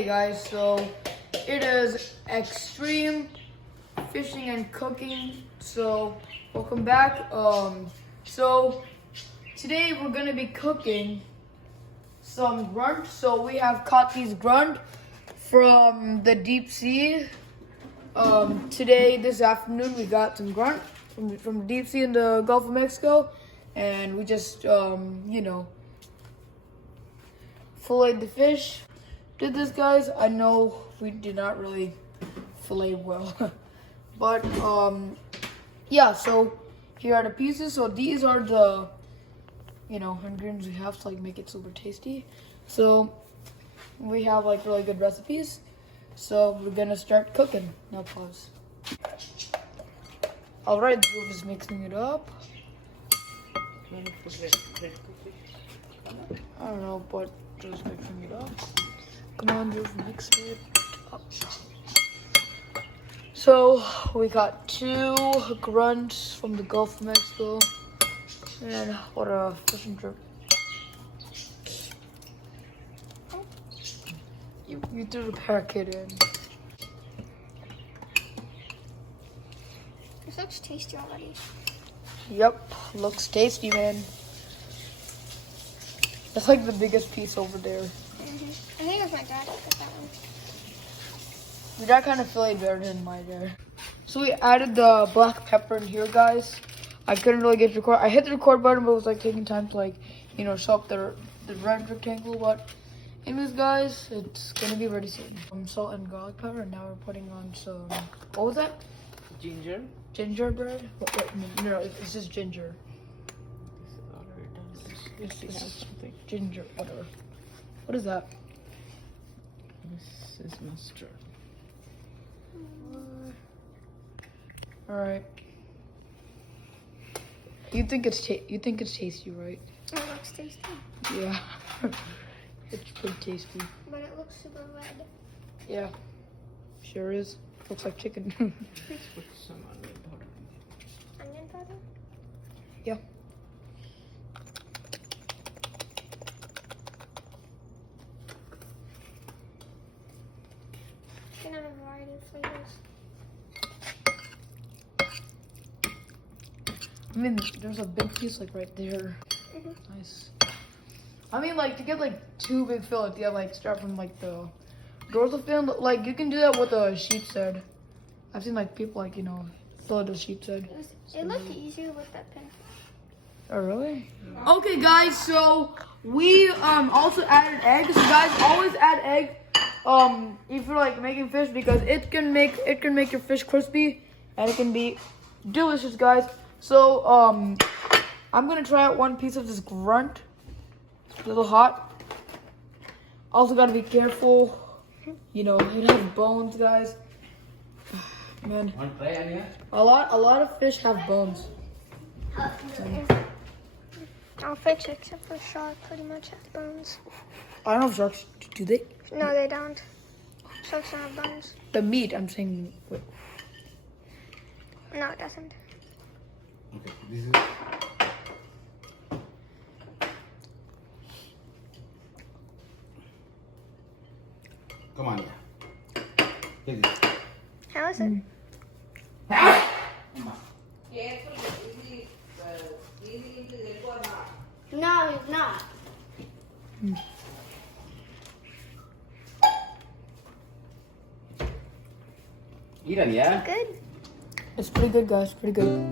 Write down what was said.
Hey guys, so it is extreme fishing and cooking. So welcome back. So today we're gonna be cooking some grunt. So we have caught these grunt from the deep sea. Today, this afternoon, we got some grunt from the deep sea in the Gulf of Mexico, and we just filleted the fish. Did this, guys? I know we did not really fillet well, but yeah. So here are the pieces. So these are the ingredients we have to make it super tasty. So we have really good recipes. So we're gonna start cooking. Now pause. All right, we're just mixing it up. I don't know, but just mixing it up. Come on, just mix it up. So we got 2 grunts from the Gulf of Mexico, and what a fishing trip. You threw the parakeet in. This looks tasty already. Yep, looks tasty, man. That's like the biggest piece over there. I think it was my dad that got that one. Your dad kind of filleted better than my dad. So we added the black pepper in here, guys. I couldn't really get to record. I hit the record button, but it was taking time to show up the red rectangle. But anyways, guys, it's gonna be ready soon. Salt and garlic powder, and now we're putting on some. What was that? Ginger. Gingerbread? No, it's just ginger. It's Something. ginger, whatever. What is that? This is mustard. All right. You think it's tasty, right? It looks tasty. Yeah. It's pretty tasty. But it looks super red. Yeah. Sure is. Looks like chicken. Let's put some onion powder. Onion powder? Yeah. You can have a variety of flavors. I mean, there's a big piece right there. Nice. I mean, to get 2 big fillets, you have start from the dorsal fin. You can do that with a sheep's head. I've seen people fillet a sheep's head. It looked easier with that pin. Oh really? Okay, guys. So we also added eggs. So guys, always add egg if you're making fish, because it can make your fish crispy and it can be delicious, guys. So I'm gonna try out 1 piece of this grunt. It's a little hot. Also gotta be careful. It has bones, guys. Man, a lot of fish have bones. All fish except for shark pretty much have bones. I don't know if sharks do they. No, they don't. Sharks don't have bones. The meat, I'm saying. Wait. No, it doesn't. Okay, this is. Come on, yeah. Take this. How is it? No, it's not. Eat it, yeah? Good. It's pretty good, guys. Pretty good.